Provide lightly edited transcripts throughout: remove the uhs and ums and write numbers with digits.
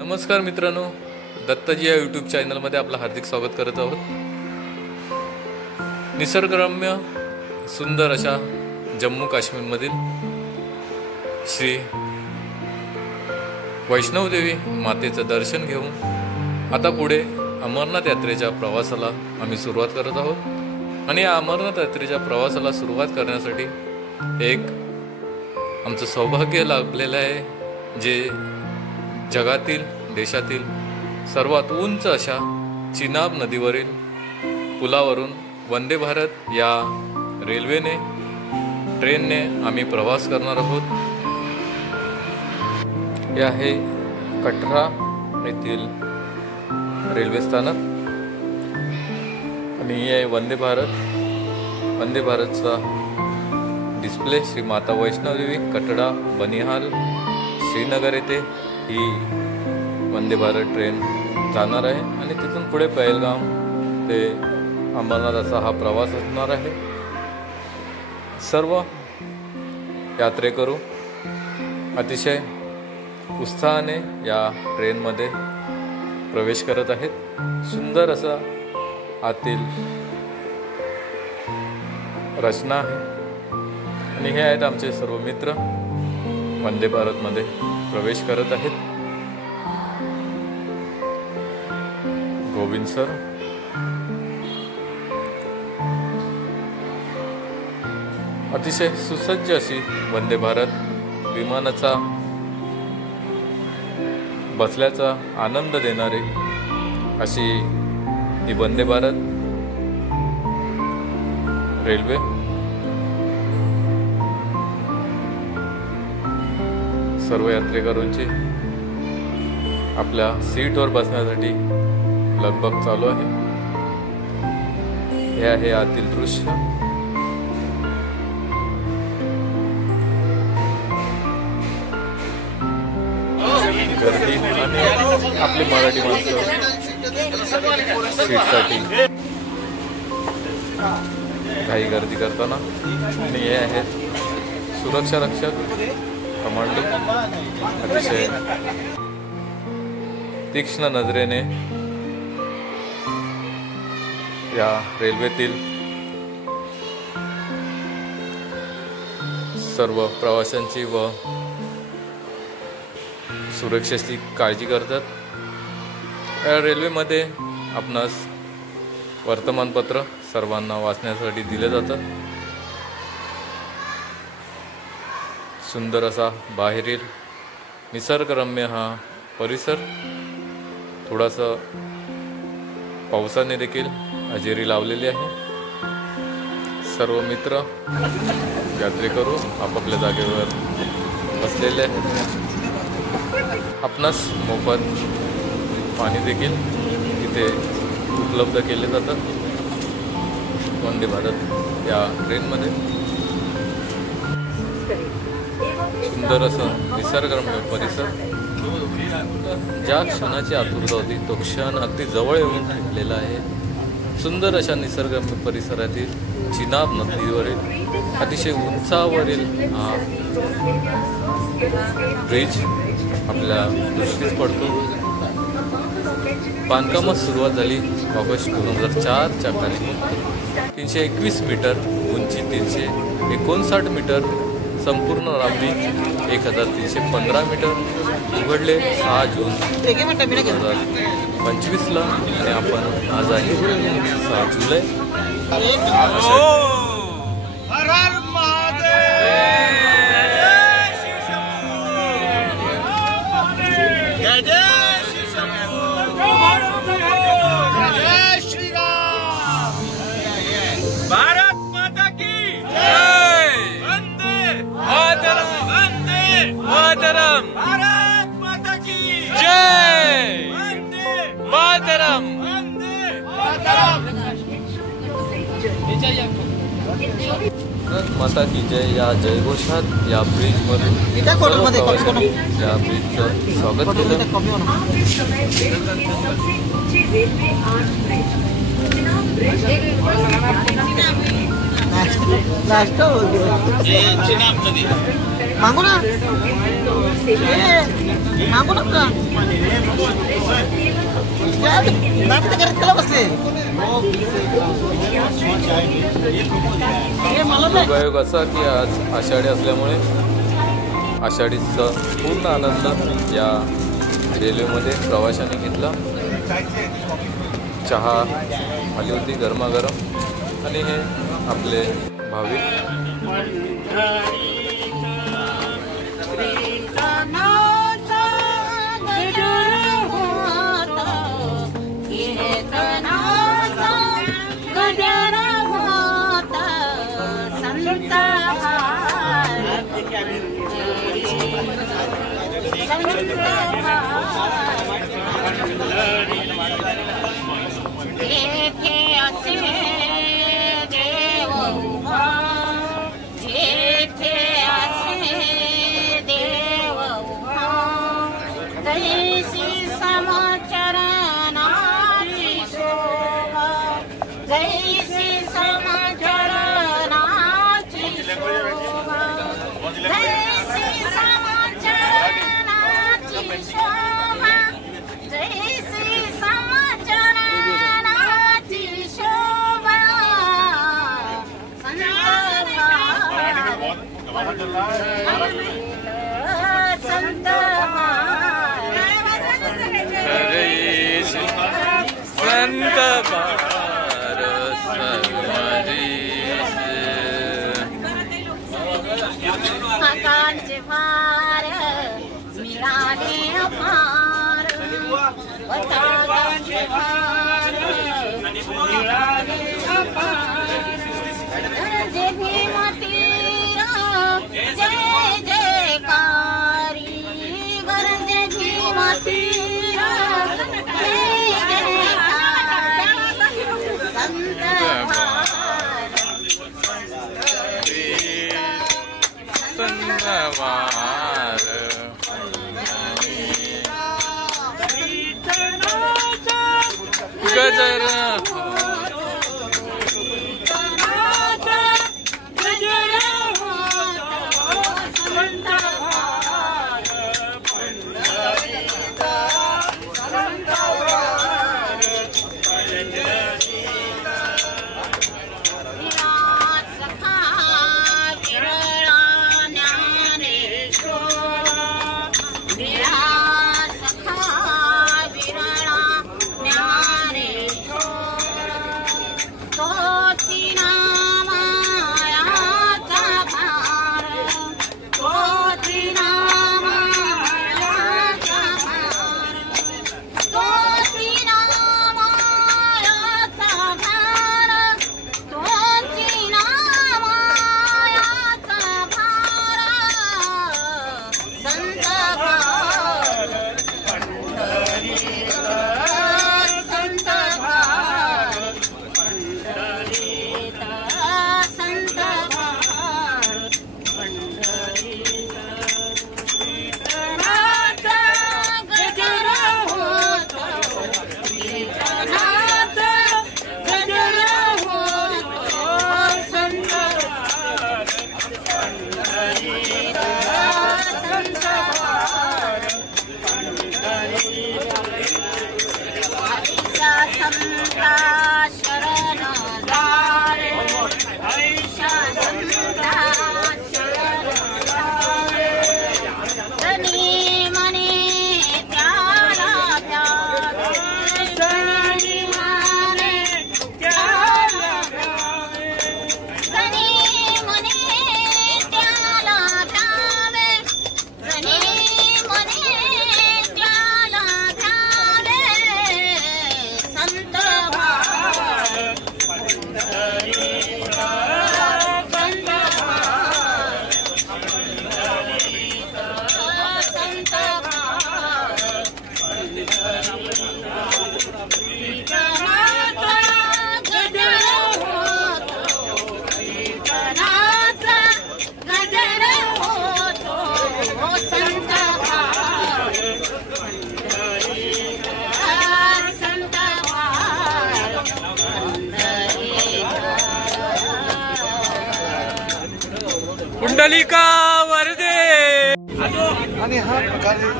नमस्कार मित्रांनो, दत्ताजी या यूट्यूब चॅनलमध्ये आपलं हार्दिक स्वागत करत आहोत। निसर्गरम्य सुंदर अशा जम्मू काश्मीरमधील श्री वैष्णवदेवी मातेचं दर्शन घेऊन आता पुढे अमरनाथ यात्रेच्या प्रवासाला आम्ही सुरुवात करत आहोत। आणि या अमरनाथ यात्रेच्या प्रवासाला सुरुवात करण्यासाठी एक आमचं सौभाग्य लाभलेलं आहे, जे जगातील देशातील सर्वात उंच अशा चिनाब नदीवरील पुलावरून वंदे भारत या रेल्वेने ट्रेनने आम्ही प्रवास करणार आहोत। हे आहे कटरा येथील रेल्वे स्थानक आणि हे आहे वंदे भारतचा डिस्प्ले। श्री माता वैष्णवदेवी कटरा बनिहाल श्रीनगर येथे ही वंदे भारत ट्रेन जाणार आहे आणि तिथून पुढे पहलगाम ते अमरनाथ असा हा प्रवास असणार आहे। सर्व यात्रेकरू अतिशय उत्साहाने या ट्रेनमध्ये प्रवेश करत आहेत। सुंदर असा आतील रचना आहे आणि हे आहेत आमचे सर्व मित्र वंदे भारतमध्ये प्रवेश करत आहेत। गोविंद सर, अतिशय सुसज्ज अशी वंदे भारत विमानाचा बसल्याचा आनंद देणारी अशी ही वंदे भारत रेल्वे सर्व यात्रेकरूंची आपल्या सीटवर बसण्यासाठी लगबग चालू आहे। हे आहे आतील दृश्य। गर्दी आणि आपली मराठी माणसं सीटसाठी काही गर्दी करताना। आणि हे आहेत सुरक्षा रक्षक कमांडो, अतिशय तीक्ष्ण नजरेने या रेल्वेतील सर्व प्रवाशांची व सुरक्षेची काळजी करतात। या रेल्वेमध्ये आपणास वर्तमानपत्र सर्वांना वाचण्यासाठी दिले जातात। सुंदर असा बाहेरील निसर्गरम्य हा परिसर, थोडासा पावसाने देखील हजेरी लावलेली आहे। सर्व मित्र यात्रेकरू आपापल्या जागेवर बसलेले आहेत। आपणास मोफत पाणी देखील इथे उपलब्ध केले जातात वंदे भारत या ट्रेनमध्ये। सुंदर असं निसर्गरम्य परिसर, ज्या क्षणाची आतुरता होती तो क्षण अगदी जवळ येऊन ठेवलेला आहे। सुंदर अशा निसर्गरम्य परिसरातील चिनाब नदीवरील अतिशय उंचावरील हा ब्रिज आपल्या दृष्टीस पडतो। बांधकामास सुरुवात झाली ऑगस्ट 2004च्या खाली। 321 मीटर उंची, 359 मीटर संपूर्ण लांबी, 1315 मीटर। उघडले 6 जून 2025ला आणि आपण आज आहे 6 जुलै। माता की जय या जयघोषात या ब्रिजमधून या ब्रिजचं स्वागत केलं। मागू ना मागू नका योगायोग असा की आज आषाढी असल्यामुळे आषाढीचा पूर्ण आनंद या रेल्वेमध्ये प्रवाशांनी घेतला। चहा आली होती गरमागरम आणि हे आपले भाविक कुंडलिका वरदे आणि हा प्रकारे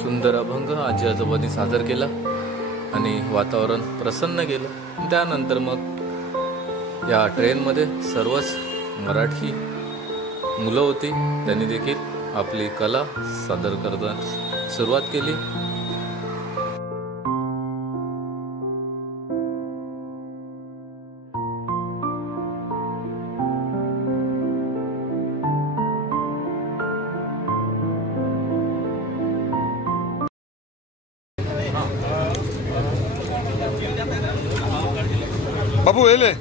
सुंदर अभंग आजी आजोबांनी सादर केला आणि वातावरण प्रसन्न केलं. त्यानंतर मग या ट्रेनमध्ये सर्वच मराठी मुलं होती. त्यांनी देखील आपली कला सादर करण्यास सुरुवात केली. बाबू एले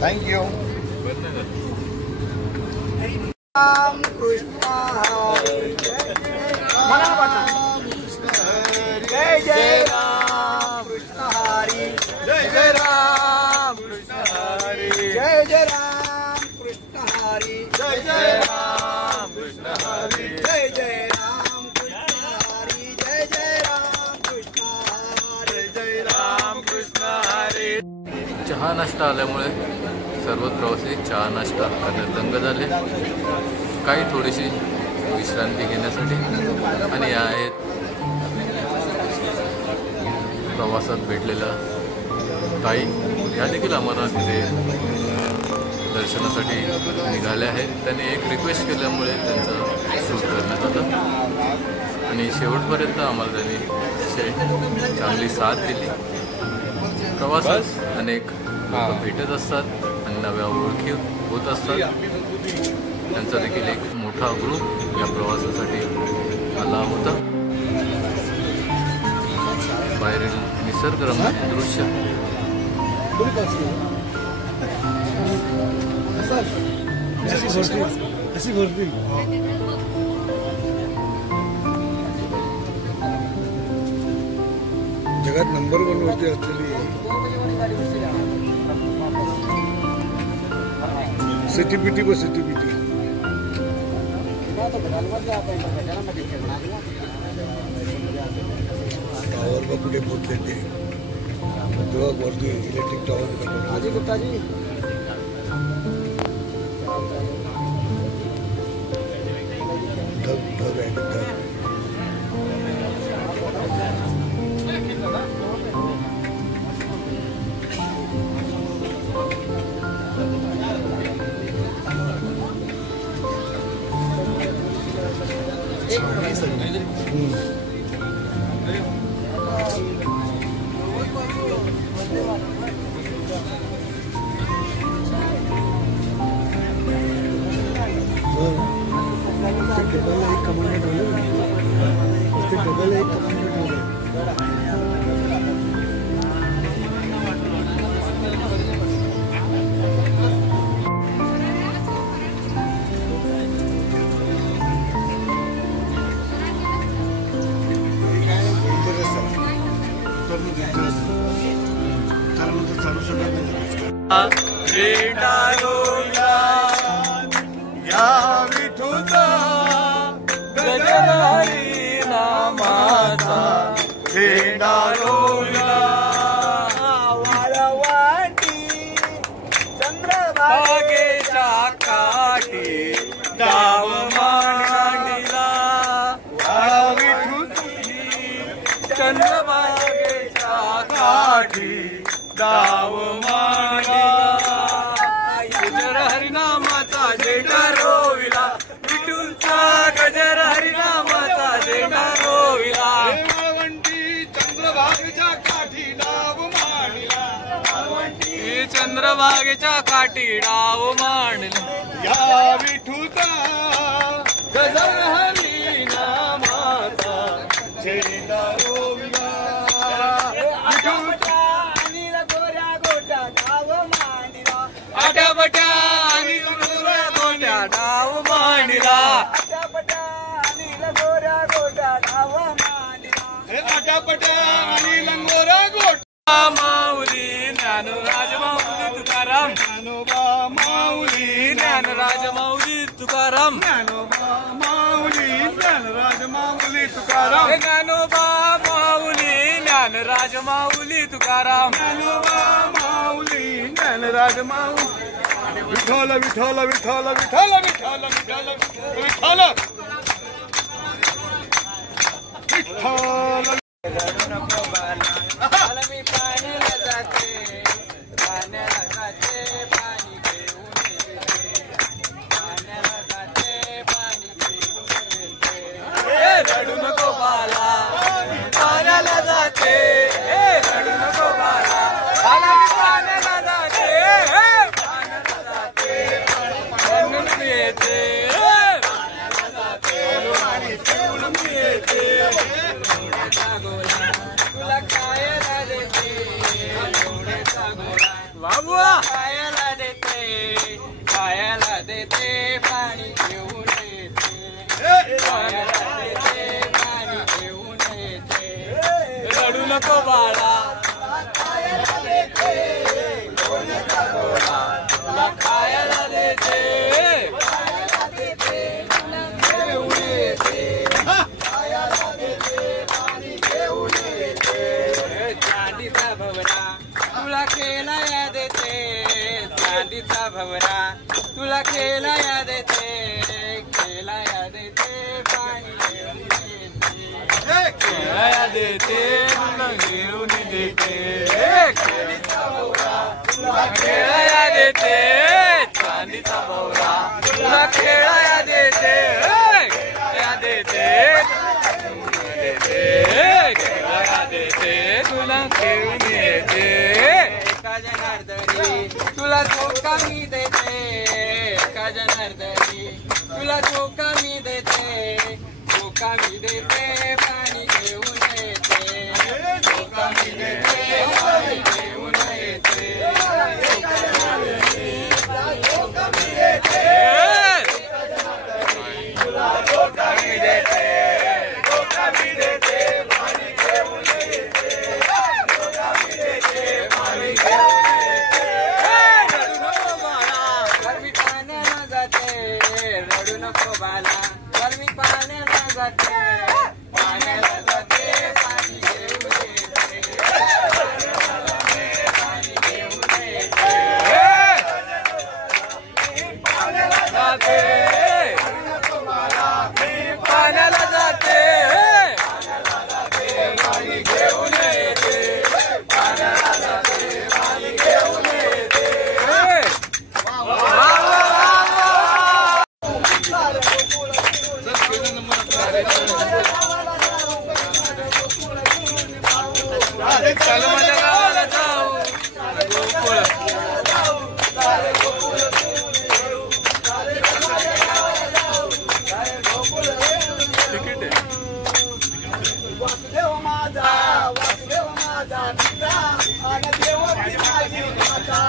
थैंक यू. राम कृष्ण हरी जय जय राम कृष्ण हरी जय जय राम कृष्ण हरी जय जय राम कृष्ण हरी जय जय राम कृष्ण हरी जय जय राम कृष्ण हरी जय जय राम कृष्ण हरी जय राम कृष्ण हरी. चहा नाश्ता आल्यामुळे सर्व प्रवासी चहा नाश्ता करण्यात दंग झाले. काही थोडीशी विश्रांती घेण्यासाठी. आणि या आहेत प्रवासात भेटलेल्या ताई. या देखील अमरनाथमध्ये दर्शनासाठी निघाल्या आहेत. त्यांनी एक रिक्वेस्ट केल्यामुळे त्यांचं शूट करण्यात आलं आणि शेवटपर्यंत आम्हाला त्यांनी चांगली साथ दिली. प्रवासात अनेक लोक भेटत असतात आणि नव्या ओळखी होत असतात. त्यांचा देखील एक मोठा ग्रुप या प्रवासासाठी आला होता. बाहेरील निसर्गरम्य दृश्य जगात नंबर 1 वरती असलेली सिटीपीटी व सिटीपीटी टावर व कुठे पोचले ते तेव्हा वरती इलेक्ट्रिक टावर कुठे ढग ढग आहे ढग. या विठूचा गजर हरी नामाचा झेंडा रोवला वाळवंटी चंद्रभागेच्या काठी डाव मांडला. विठूची चंद्रभागेच्या काठी डाव मांडला. गजर हरिनामाचा झेंडा रोविला. विठूचा गजर हरिनामाचा झेंडा रोविला. वाळवंटी चंद्रभागेच्या काठी डाव मांडला. वाळवंटी चंद्रभागेच्या काठी डाव मांडला. या विठूचा गजर हरिनामाचा झेंडा रोविला. विठूचा अनिल गोऱ्या गोटा डाव मांडला. आट्यापट्या अनिल गोऱ्या गोट्या डाव मांडला. आट्यापट्या अनिल गोऱ्या गोटा डाव मांडला. आट्यापट्या अनिल गोऱ्या गोटा. माऊली ज्ञानराज माऊली तुकाराम. ज्ञानोबा माऊली ज्ञानराज माऊली तुकाराम. ज्ञानोबा माऊली ज्ञानराज माऊली माऊली तुकाराम, ज्ञानोबा माऊली ज्ञानराज माऊली तुकाराम, ज्ञानोबा माऊली ज्ञानराज माऊली. विठ्ठल विठ्ठल विठ्ठल विठ्ठल विठ्ठल विठ्ठल विठ्ठल विठ्ठल. रडू नको बाला, मी पाण्याला जाते, पाण्याला जाते, पाणी घेऊन येते, पाण्याला जाते, पाणी घेऊन येते. रडू नको बाला, पाण्याला जाते, रडू नको बाला, बाला मी पाण्याला जाते, पाण्याला जाते, म्हणून येते, पाण्याला जाते, पाणी घेऊन येते. तुला खायला देते, लोण्याचा गोळा बाबू खायला देते, खायला देते, पाणी घेऊन येते, खायला देते, पाणी घेऊन येते. रडू नको बाळा, खायला देते, लोण्याचा गोळा तुला खायला देते, खायला देते, घेऊन येते, खायला देते, पाणी घेऊन येते. चांदीचा भवरा तुला खेळाया देते, चांदीचा भवरा तुला खेळाया देते, खेळाया देते, पाणी घेऊन येते, खेळाया देते, तुला घेऊन देते, चांदीचा भवरा तुला खेळाया देते, चांदीचा भवरा तुला खेळाया देते, खेळाया देते, खेळाया देते, तुला खेळून येते. एका जनार्दनी तुला धोका मी देते, एका जनार्दनी तुला धोका मी देते, धोका मी देते, पाणी घेऊन येते, धोका मी देते, पाणी घेऊन येते, धोका मी देते, तुला धोका मी देते, धोका मी देते, पाणी घेऊन येते, धोका मी देते, पाणी घेऊन येते. रडू नको बाळा, तर मी पाण्याला जाते, रडू नको बाळा, तर मी पाण्याला जाते, पाण्याला जाते, पाणी घेऊन येते, पाणी घेऊन येते, पाण्याला जाते, पाण्याला जाते, पाणी घेऊन येते, पाण्याला जाते, पाणी घेऊन येते. चल माझ्या गावाला जाऊ, गोकुळ वासुदेव माझा, वासुदेव माझा पिता, आणि देवकी माझी माता.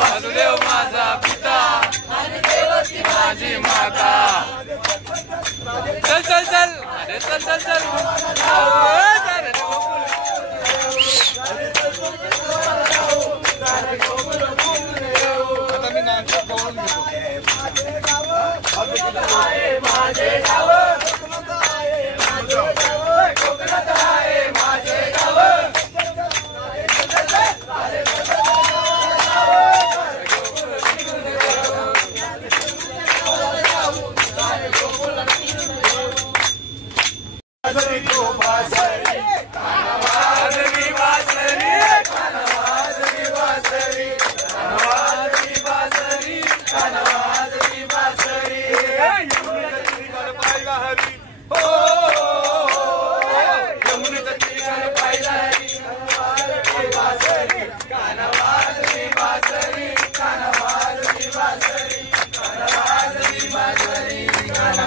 वासुदेव माझा पिता आणि देवकी माझी माता. चल चल चल, अरे चल चल चल, आता मी नाटक गाऊन घेतो. माझे गाव, कोकणात आहे माझे गाव, कोकणात आहे माझे गाव, कोकणात आहे माझे गाव. वाजवी वासरी, वाजवी वासरी, वाजवी वासरी, वाजवी वासरी. पाहिला हरी, हो यमुनेचा ठिकाण पाहिला हरी. वाजवी वासरी, वाजवी वासरी, वाजवी वासरी, वाजवी वासरी,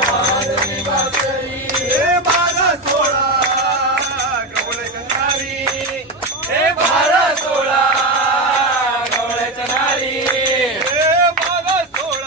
वाजवी वासरी. हे बारा सोळा गवळ्याच्या नारी, हे 12-16 गवळ्याच्या नारी, हे बारा सोळा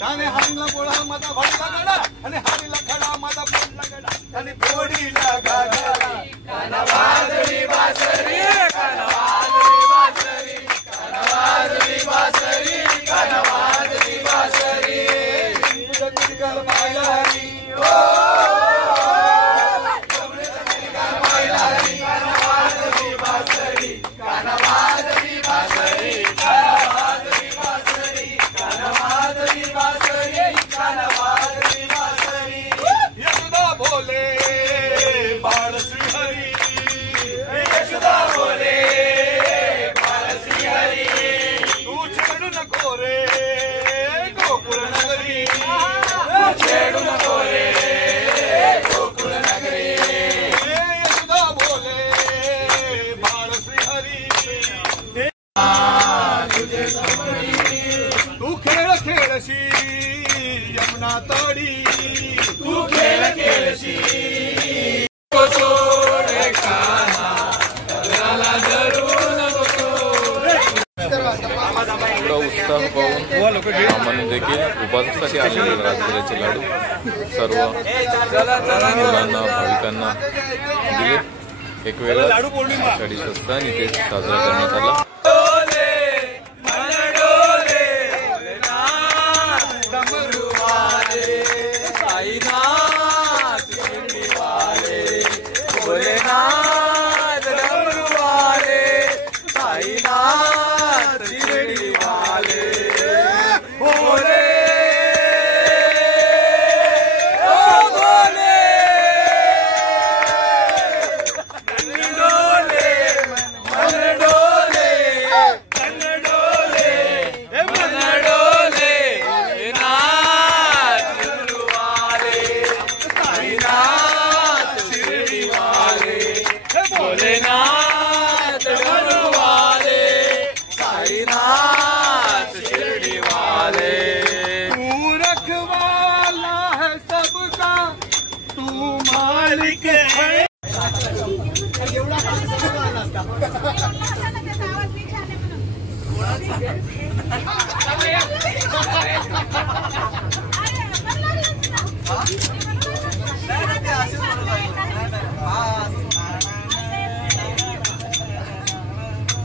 त्याने हाणला गोळा माझा भाडला गडा आणि हाणला खडा माझा फोडला गडा आणि फोडीला गाडा कानवाजरी बासरी कानवाजरी बासरी कानवाजरी बासरी कानवाजरी बासरी जगदीकर मायलारी ओ जगदीकर मायलारी कानवाजरी बासरी कानवाजरी बासरी कानवाजरी बासरी कानवाजरी बासरी कानवाजरी बासरी यशोदा बोले बाळ श्री हरी यशोदा बोले बाळ श्री हरी तू छेडू नको रे गोकुळ नगरी तू छेडू नको रे गोकुळ नगरी यशोदा बोले बाळ श्री हरी तुझे समरी तू खेळ खेळशी यमुना तडी तू खेळ खेळशी एवढा उत्साह पाहून आम्हाला देखील उपासासाठी आलेले राजगिऱ्याचे लाडू सर्व मुलांना भाविकांना दिले. एक वेळा आषाढी सण इथे साजरा करण्यात आला.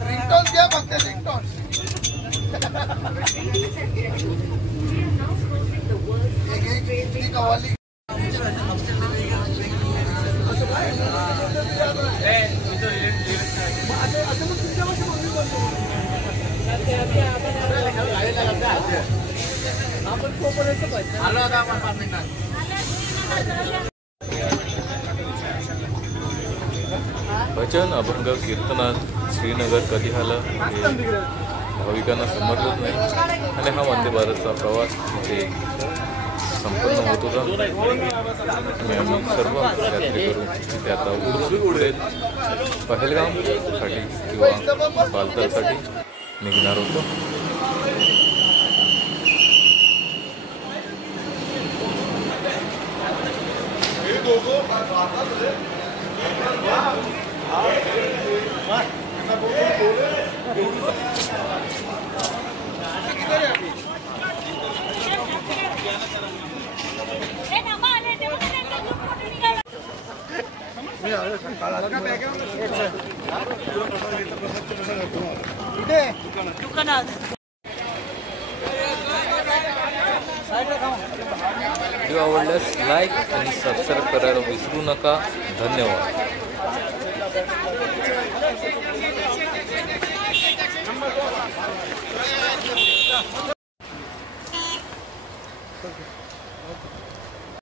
रिंगटोन घ्या फक्त रिंगटोन. एक कवाली भजन अभंग कीर्तनात श्रीनगर कधी आलं हे भाविकांना समजलंच नाही आणि हा वंदे भारतचा प्रवास इथे संपन्न होत होता. आम्ही सर्व यात्रेकरू इथे आता पुढे पहलगामसाठी किंवा बालतालसाठी निघणार होतो. व्हिडिओ आवडल्यास लाईक आणि सबस्क्राईब करायला विसरू नका. धन्यवाद.